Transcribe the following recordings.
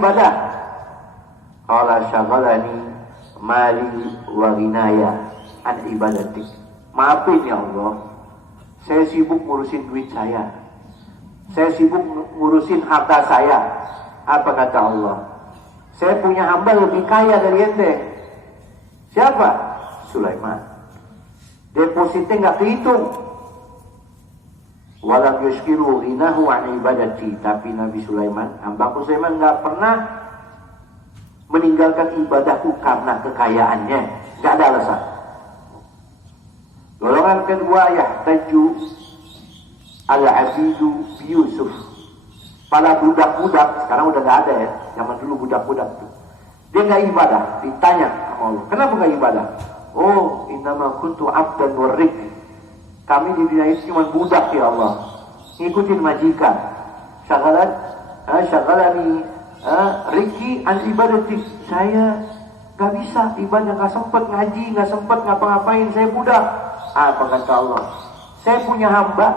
ibadah? Qala syaghalani mali wa ghinaya an ibadatik. Maafin ya Allah, saya sibuk ngurusin duit saya sibuk ngurusin harta saya. Apa kata Allah? Saya punya hamba lebih kaya dari ente. Siapa? Sulaiman. Depositnya nggak kehitung. Walam yushkiru ghinahu an ibadati. Tapi Nabi Sulaiman, hambaku Sulaiman nggak pernah meninggalkan ibadahku karena kekayaannya. Nggak ada alasan. Golongan kedua, yahtaju al-abidu bi Yusuf. Para budak-budak, sekarang udah nggak ada ya. Zaman dulu budak-budak tuh. Dia nggak ibadah, ditanya sama Allah, kenapa nggak ibadah? Oh, innama kuntu abdan warik. Kami di dunia ini cuma budak ya Allah, ngikutin majikan. Syaghalani Riki an ibadati. Saya nggak bisa ibadah, nggak sempet ngaji, nggak sempet ngapa-ngapain. Saya budak. Apa kata Allah? Saya punya hamba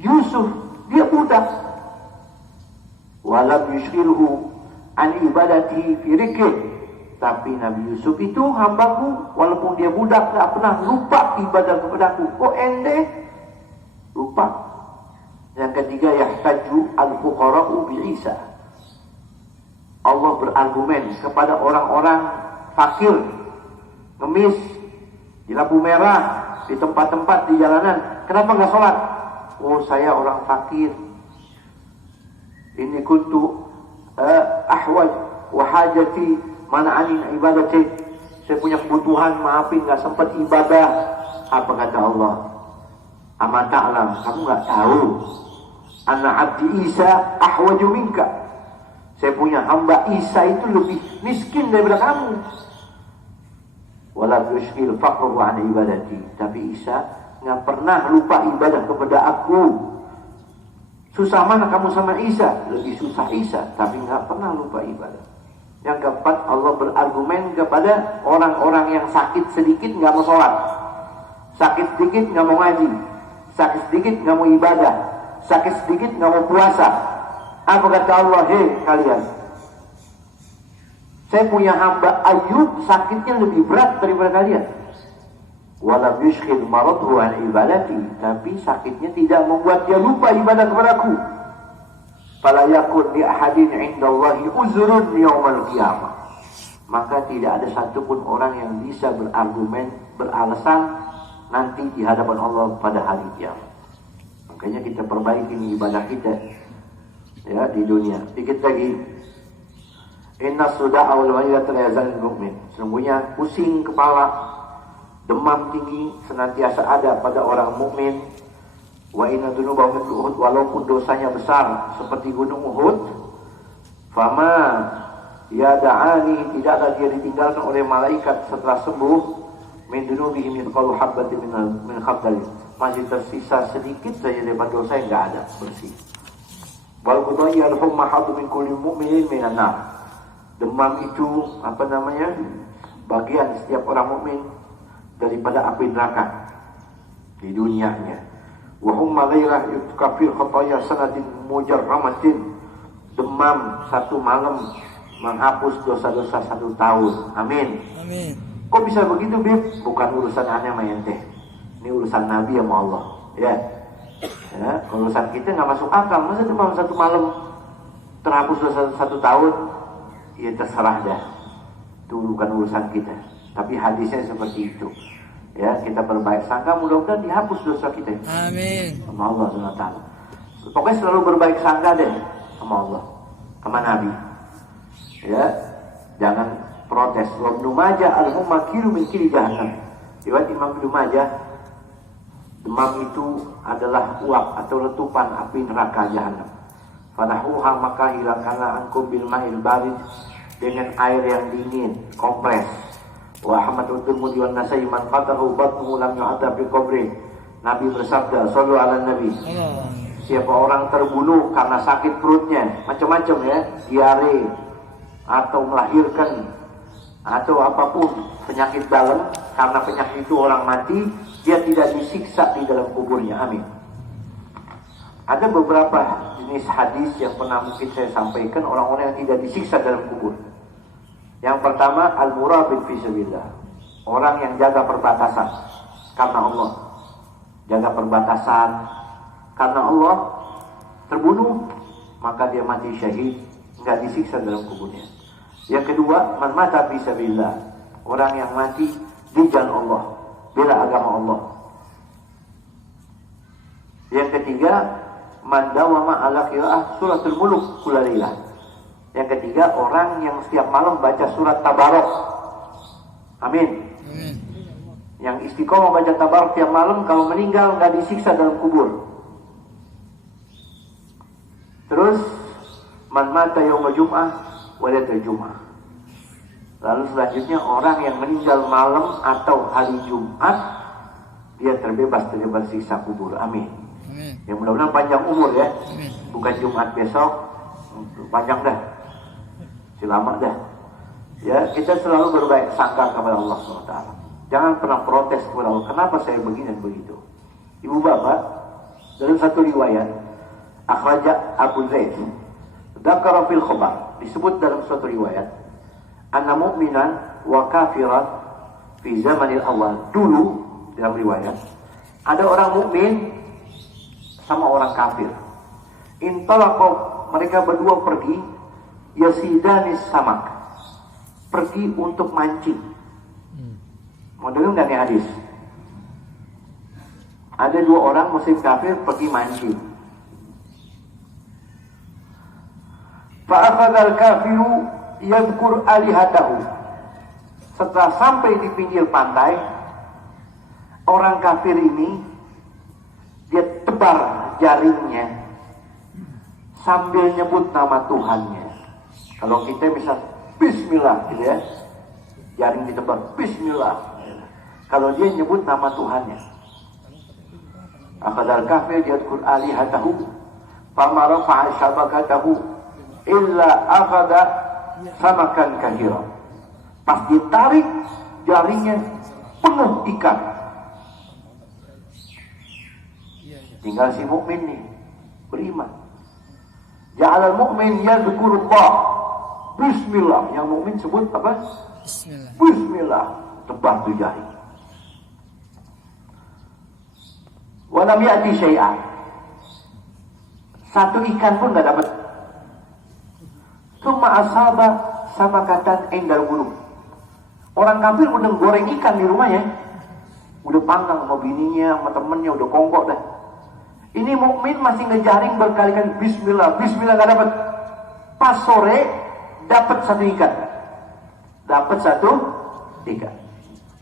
Yusuf, dia budak. Walam yushkilhu an ibadati fi rikih. Tapi Nabi Yusuf itu hambaku, walaupun dia budak, gak pernah lupa ibadah kepadaku. Kok ente lupa? Yang ketiga, yahtaju al-fuqara'u bi Isa. Allah berargumen kepada orang-orang fakir, ngemis di lampu merah, di tempat-tempat di jalanan. Kenapa gak sholat? Oh, saya orang fakir. Ini kuntu ahwaj wa hajati mana'anin ibadati. Saya punya kebutuhan, maafin, gak sempat ibadah. Apa kata Allah? Ama ta'lam, kamu gak tahu, anna abdi Isa ahwaju minka. Saya punya hamba Isa itu lebih miskin daripada kamu. Wala yushkil faqru an ibadati. Tapi Isa gak pernah lupa ibadah kepada aku. Susah mana kamu sama Isa? Lebih susah Isa, tapi gak pernah lupa ibadah. Yang keempat, Allah berargumen kepada orang-orang yang sakit sedikit nggak mau sholat, sakit sedikit nggak mau ngaji, sakit sedikit nggak mau ibadah, sakit sedikit nggak mau puasa. Apa kata Allah? Hei kalian, saya punya hamba Ayub, sakitnya lebih berat daripada kalian. Walam yushkhil maradhu an ibadati. Tapi sakitnya tidak membuat dia lupa ibadah kepadaku. Fala yakun li ahadin 'indallahi uzrun yaumal qiyamah. Maka tidak ada satupun orang yang bisa berargumen, beralasan nanti di hadapan Allah pada hari kiamat. Makanya kita perbaiki ibadah kita ya di dunia. Dikit lagi. Inna suda'a wal waliyata la yazalul mu'min. Sesungguhnya pusing kepala, demam tinggi senantiasa ada pada orang mukmin. Wa inna dunuba mithlu Uhud, walaupun dosanya besar seperti gunung Uhud. Fama yada'ani, tidaklah dia ditinggalkan oleh malaikat setelah sembuh. Min dunubihi mithqalu habbatin min khardal. Masih tersisa sedikit saja daripada dosa yang enggak ada, bersih. Wal qudayya al-humma hadu min kulli mu'minin minan nar. Demam itu bagian setiap orang mukmin daripada api neraka di dunianya. Wa humma ghairah yutkafir khataya sanatin mujarramatin. Demam satu malam menghapus dosa-dosa 1 tahun. Amin. Amin. Kok bisa begitu, Bib? Bukan urusan aneh sama ente. Ini urusan Nabi sama Allah. Ya. Urusan kita nggak masuk akal. Masa demam 1 malam terhapus dosa 1 tahun? Ya terserah dah. Itu bukan urusan kita. Tapi hadisnya seperti itu. Ya, kita berbaik sangka, mudah-mudahan dihapus dosa kita. Amin. Sama Allah SWT. Pokoknya selalu berbaik sangka deh sama Allah, sama Nabi. Ya, jangan protes. Wa Ibnu Majah al-mumakiru min kiri jahannam. Riwayat Imam Ibnu Majah, demam itu adalah uap atau letupan api neraka jahannam. Fanahuha, maka hilangkanlah ankum bil ma'il barid, dengan air yang dingin, kompres. Wa Ahmad Tirmidzi wan Nasa'i man qatahu batnuhu lam yu'adzab bi qabri. Nabi bersabda, sallu ala nabi. Siapa orang terbunuh karena sakit perutnya, macam-macam ya, diare atau melahirkan atau apapun penyakit dalam, karena penyakit itu orang mati, dia tidak disiksa di dalam kuburnya. Amin. Ada beberapa jenis hadis yang pernah mungkin saya sampaikan, orang-orang yang tidak disiksa dalam kubur. Yang pertama, al-murabit fi sabilillah. Orang yang jaga perbatasan karena Allah. Jaga perbatasan karena Allah, terbunuh, maka dia mati syahid, enggak disiksa dalam kuburnya. Yang kedua, man mata fi sabilillah. Orang yang mati di jalan Allah, bela agama Allah. Yang ketiga, man dawama ala qiraah suratul muluk kullailah. Yang ketiga, orang yang setiap malam baca surat Tabarok. Amin. Yang istiqomah baca Tabarok tiap malam, kalau meninggal enggak disiksa dalam kubur. Terus, man mata yaumul jum'ah wa lailatul jum'ah. Lalu selanjutnya, orang yang meninggal malam atau hari Jumat, dia terbebas dari siksa kubur. Amin. Ya mudah-mudahan panjang umur ya. Bukan Jumat besok, panjang dah. Selamat dah. Ya, kita selalu berbaik sangka kepada Allah SWT. Jangan pernah protes kepada Allah. Kenapa saya begini dan begitu? Ibu bapak, dalam satu riwayat, akhraja Abu Zaid, dzakara fil khabar, disebut dalam suatu riwayat, anna mu'minan wa kafiran fi zamanil awal. Dulu dalam riwayat, ada orang mukmin sama orang kafir. Intalaqa, mereka berdua pergi, yasidanis samak, pergi untuk mancing. Mau dengar nggak nih hadis? Ada dua orang muslim kafir pergi mancing. Fa'akhadhal kafiru yadhkur alihatahu. Setelah sampai di pinggir pantai, orang kafir ini dia tebar jaringnya sambil nyebut nama Tuhannya. Kalau kita misal Bismillah gitu ya, jaring ditebar Bismillah. Kalau dia nyebut nama Tuhannya, akhadal kafir yadhkur alihatahu fama rafa'a syabakatahu illa akhada samakan kahira. Pas ditarik jaringnya penuh ikan. Tinggal si mukmin nih beriman. Ja'alal mu'min yadhkurullah Bismillah. Yang mukmin sebut apa? Bismillah. Bismillah. Tebar tuh jaring. Walam ya'ti syai'an. Satu ikan pun enggak dapat. Summa asaba sama katan endal burung. Orang kafir udah goreng ikan di rumahnya, udah panggang sama bininya, sama temennya, udah kongkok dah. Ini mukmin masih ngejaring berkali-kali Bismillah, Bismillah nggak dapat. Pas sore dapat satu ikan, dapat satu ikan.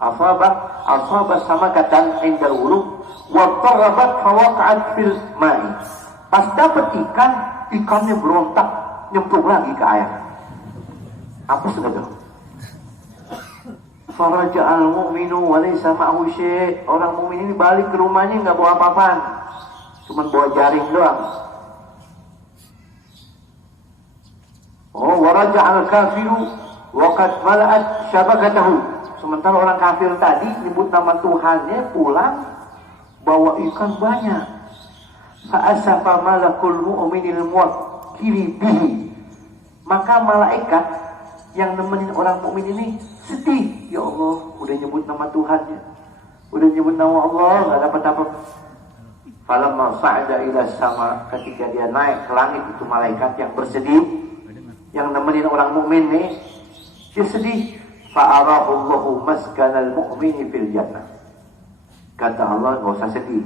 Asaba sama katan endal burung, wattarabat fawaqat fil ma'i. Pas dapat ikan, ikannya berontak, nyemplung lagi ke air. Apa segala? Faraja'al mu'minu wa laysa ma'hu syai'. Orang mukmin ini balik ke rumahnya enggak bawa apa-apaan. Cuma bawa jaring doang. Oh, waraja'al kafiru wa qad mala'at syabakatahu. Sementara orang kafir tadi nyebut nama Tuhannya, pulang bawa ikan banyak. Fa'asafa malakul mu'minil muwakkili bihi. Maka malaikat yang nemenin orang mukmin ini sedih. Ya Allah, udah nyebut nama Tuhannya, udah nyebut nama Allah, nggak dapat apa. Falamma sa'ada ila sama, ketika dia naik ke langit itu malaikat yang bersedih, yang nemenin orang mukmin nih, dia sedih. Fa'arahu Allahu maskanal mu'mini fil jannah. Kata Allah, nggak usah sedih.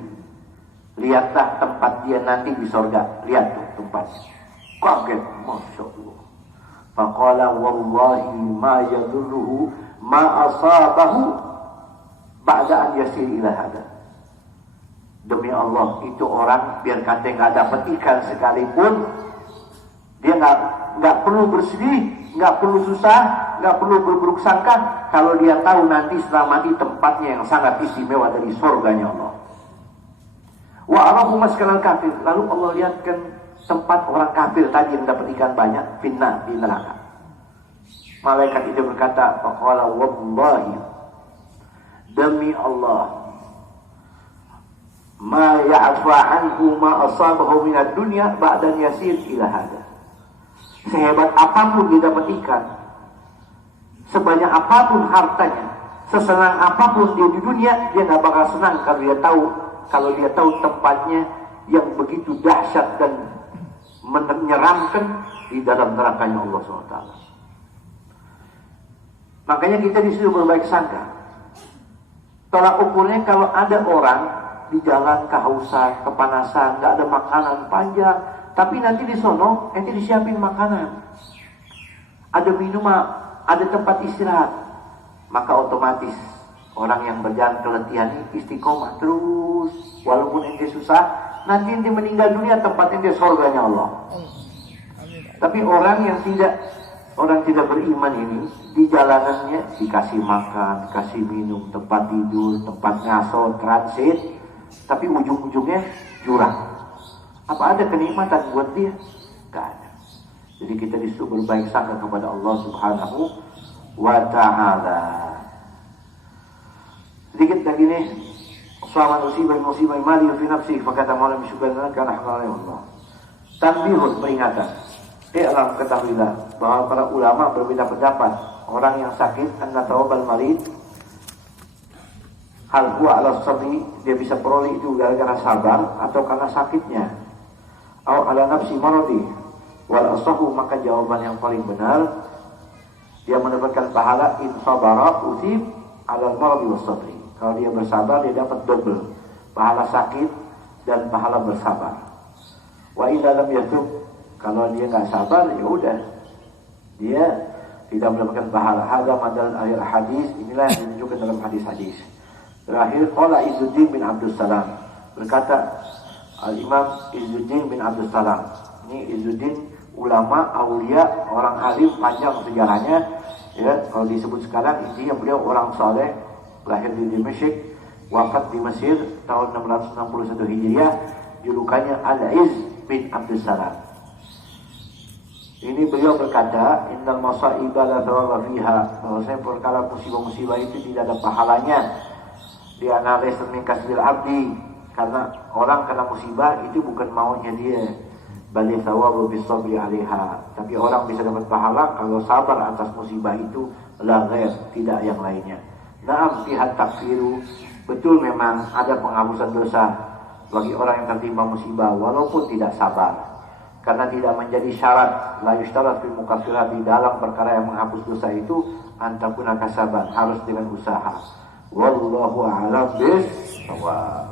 Lihatlah tempat dia nanti di surga. Lihat tuh tempatnya. Kaget, masya Allah. Faqala wallahi ma yadurruhu ma asabahu ba'da an yasir ila hada. Demi Allah, itu orang biar kata nggak dapat ikan sekalipun, dia nggak perlu bersedih, nggak perlu susah, nggak perlu berburuk sangka kalau dia tahu nanti setelah mati tempatnya yang sangat istimewa dari surganya Allah. Wa arahu maskanal kafir. Lalu Allah lihatkan tempat orang kafir tadi yang dapat ikan banyak, finna, di neraka. Malaikat itu berkata, faqala wallahi, demi Allah, ma ya'fa anhu ma asabahu minad dunya ba'dan yasir ila hada. Sehebat apapun dia dapat ikan, sebanyak apapun hartanya, sesenang apapun dia di dunia, dia nggak bakal senang kalau dia tahu tempatnya yang begitu dahsyat dan menyeramkan di dalam nerakanya Allah SWT. Makanya kita disuruh berbaik sangka. Tolak ukurnya kalau ada orang di jalan kehausan, kepanasan, nggak ada makanan panjang, tapi nanti di sono nanti disiapin makanan, ada minuman, ada tempat istirahat, maka otomatis orang yang berjalan keletihan ini istiqomah terus, walaupun ente susah, nanti ente meninggal dunia tempat ente surganya Allah. Tapi orang tidak beriman ini di jalanannya dikasih makan, dikasih minum, tempat tidur, tempat ngaso, transit, tapi ujung-ujungnya jurang. Apa ada kenikmatan buat dia? Gak ada. Jadi kita disuruh berbaik sangka kepada Allah Subhanahu wa ta'ala. Sedikit lagi nih, selama musibah mali fi nafsi fakata malam syukurna kana halal Allah. Tanbihun, peringatan. Alam ketahuilah bahwa para ulama berbeda pendapat. Orang yang sakit, anna tawabal marid, hal huwa ala sabri, dia bisa peroleh itu gara-gara sabar atau karena sakitnya. Atau ala nafsi maradi, wal asahu, maka jawaban yang paling benar, dia mendapatkan pahala in sabara usib ala maradi was sabri. Kalau dia bersabar, dia dapat double pahala sakit dan pahala bersabar. Wa in lam yatub, kalau dia nggak sabar, ya udah, dia tidak mendapatkan pahala. Hadza madal ayat hadis, inilah yang ditunjukkan dalam hadis-hadis. Terakhir, qala Izzuddin bin Abdus Salam, berkata Al-Imam Izzuddin bin Abdus Salam. Ini Izzuddin ulama, aulia, orang alim, panjang sejarahnya. Ya, kalau disebut sekarang intinya beliau orang saleh, lahir di Dimashq, wafat di Mesir tahun 661 Hijriah. Julukannya Al-Izz bin Abdus Salam. Ini beliau berkata, innal masaiba la thawaba fiha, bahwasanya perkara musibah-musibah itu tidak ada pahalanya. Di analis min kasbil abdi, karena orang kena musibah itu bukan maunya dia. Bali thawabu bisabri 'alaiha, tapi orang bisa dapat pahala kalau sabar atas musibah itu, la ghair, tidak yang lainnya. Na'am fihat takfiru, betul memang ada penghapusan dosa bagi orang yang tertimpa musibah walaupun tidak sabar. Karena tidak menjadi syarat, la yushtarat fil mukaffirat, di dalam perkara yang menghapus dosa itu antakuna kasaban, harus dengan usaha. Wallahu a'lam bis-shawab.